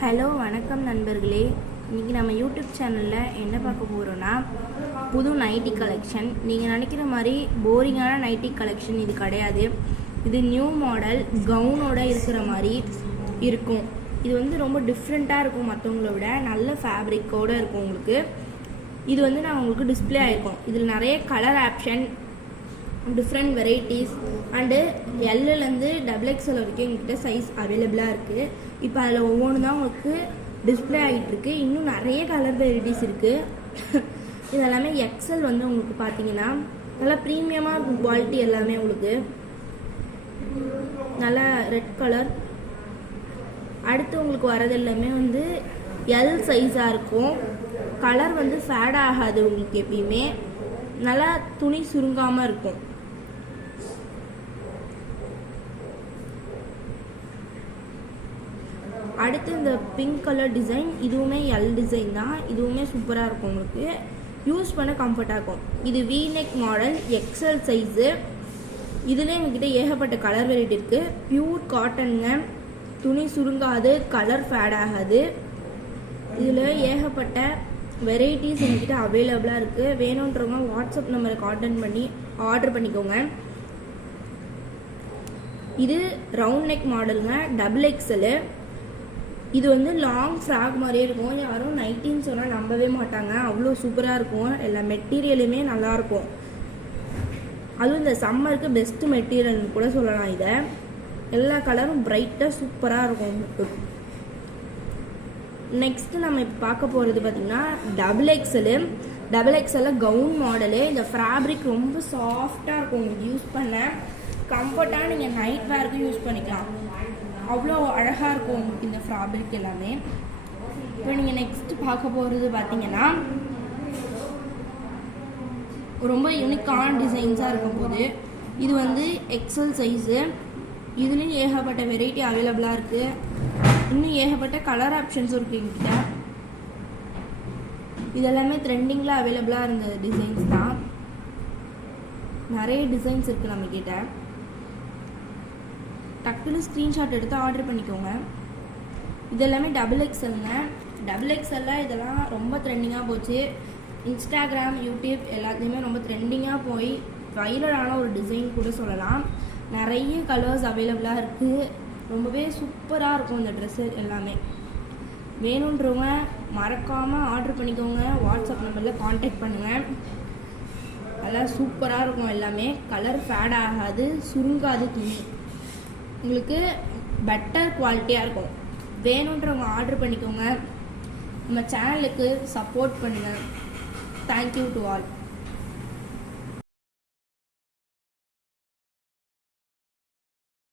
Hello வணக்கம் நண்பர்களே. இன்றைக்கி நம்ம யூடியூப் சேனலில் என்ன பார்க்க போகிறோன்னா புது நைட்டி கலெக்ஷன். நீங்கள் நினைக்கிற மாதிரி போரிங்கான நைட்டி கலெக்ஷன் இது கிடையாது. இது நியூ மாடல் கவுனோட இருக்கிற மாதிரி இருக்கும். இது வந்து ரொம்ப டிஃப்ரெண்ட்டாக இருக்கும், மற்றவங்கள விட நல்ல ஃபேப்ரிக்கோடு இருக்கும் உங்களுக்கு. இது வந்து நான் உங்களுக்கு டிஸ்பிளே ஆகிருக்கோம். இதில் நிறைய colour option, different varieties and எல்லேருந்து XXL வரைக்கும் எங்கள்கிட்ட சைஸ் அவைலபிளாக இருக்குது. இப்போ அதில் ஒவ்வொன்று தான் உங்களுக்கு டிஸ்பிளே ஆகிட்டுருக்கு. இன்னும் நிறைய கலர் வெரைட்டிஸ் இருக்குது. இது எல்லாமே எக்ஸல் வந்து உங்களுக்கு பார்த்தீங்கன்னா நல்லா ப்ரீமியமாக குவாலிட்டி எல்லாமே உங்களுக்கு நல்லா ரெட் கலர். அடுத்து உங்களுக்கு வரது எல்லாமே வந்து எல் சைஸாக இருக்கும். கலர் வந்து ஃபேட் ஆகாது உங்களுக்கு, எப்பயுமே நல்லா துணி சுருங்காமல் இருக்கும். அடுத்து இந்த பிங்க் கலர் டிசைன், இதுவுமே எல் டிசைன் தான். இதுவுமே சூப்பராக இருக்கும், உங்களுக்கு யூஸ் பண்ண கம்ஃபர்ட்டாக இருக்கும். இது V-neck மாடல் எக்ஸல் சைஸு. இதில் எங்ககிட்ட ஏகப்பட்ட கலர் வெரைட்டி இருக்குது. பியூர் காட்டனுங்க, துணி சுருங்காது, கலர் ஃபேட் ஆகாது. இதில் ஏகப்பட்ட வெரைட்டிஸ் எங்ககிட்ட அவைலபிளாக இருக்குது. வேணுன்றவங்க வாட்ஸ்அப் நம்பரை கான்டாக்ட் பண்ணி ஆர்டர் பண்ணிக்கோங்க. இது ரவுண்ட் நெக் மாடலுங்க, XXL. இது வந்து லாங் ஃப்ராக் மாதிரியே இருக்கும். யாரும் நைட்டின்னு சொன்னால் நம்பவே மாட்டாங்க, அவ்வளோ சூப்பராக இருக்கும். எல்லா மெட்டீரியலுமே நல்லாயிருக்கும். அதுவும் இந்த சம்மருக்கு பெஸ்ட்டு மெட்டீரியல்னு கூட சொல்லலாம். இதை எல்லா கலரும் பிரைட்டாக சூப்பராக இருக்கும். நெக்ஸ்ட்டு நம்ம இப்போ பார்க்க போகிறது பார்த்திங்கன்னா XXL கவுன் மாடலு. இந்த ஃபேப்ரிக் ரொம்ப சாஃப்டாக இருக்கும், உங்களுக்கு யூஸ் பண்ண கம்ஃபர்ட்டாக. நீங்கள் நைட் வேருக்கு யூஸ் பண்ணிக்கலாம், அவ்வளோ அழகாக இருக்கும் உங்களுக்கு இந்த ஃபேப்ரிக் எல்லாமே. இப்போ நீங்கள் நெக்ஸ்ட்டு பார்க்க போகிறது பார்த்தீங்கன்னா ரொம்ப யூனிக்கான டிசைன்ஸாக இருக்கும் போது. இது வந்து XL சைஸு. இதுலேயும் ஏகப்பட்ட வெரைட்டி அவைலபிளாக இருக்குது. இன்னும் ஏகப்பட்ட கலர் ஆப்ஷன்ஸும் இருக்குது எங்கிட்ட. இதெல்லாமே ட்ரெண்டிங்கில் அவைலபிளாக இருந்த டிசைன்ஸ் தான். நிறைய டிசைன்ஸ் இருக்குது நம்மக்கிட்ட. டக்குன்னு ஸ்க்ரீன்ஷாட் எடுத்து ஆர்டர் பண்ணிக்கோங்க. இதெல்லாமே XXLங்க. XXL இதெல்லாம் ரொம்ப ட்ரெண்டிங்காக போச்சு. இன்ஸ்டாகிராம், யூடியூப் எல்லாத்துலேயுமே ரொம்ப ட்ரெண்டிங்காக போய் வைரலான ஒரு டிசைன் கூட சொல்லலாம். நிறைய கலர்ஸ் அவைலபிளாக இருக்குது. ரொம்பவே சூப்பராக இருக்கும் இந்த ட்ரெஸ்ஸு எல்லாமே. வேணுன்றவங்க மறக்காமல் ஆர்டர் பண்ணிக்கோங்க. வாட்ஸ்அப் நம்பரில் கான்டாக்ட் பண்ணுங்கள். அதெல்லாம் சூப்பராக இருக்கும். எல்லாமே கலர் ஃபேட் ஆகாது, சுருங்காது, துணி உங்களுக்கு பெட்டர் குவாலிட்டியாக இருக்கும். வேணுன்றவங்க ஆர்டர் பண்ணிக்கோங்க. நம்ம சேனலுக்கு சப்போர்ட் பண்ணுங்கள். Thank you to all.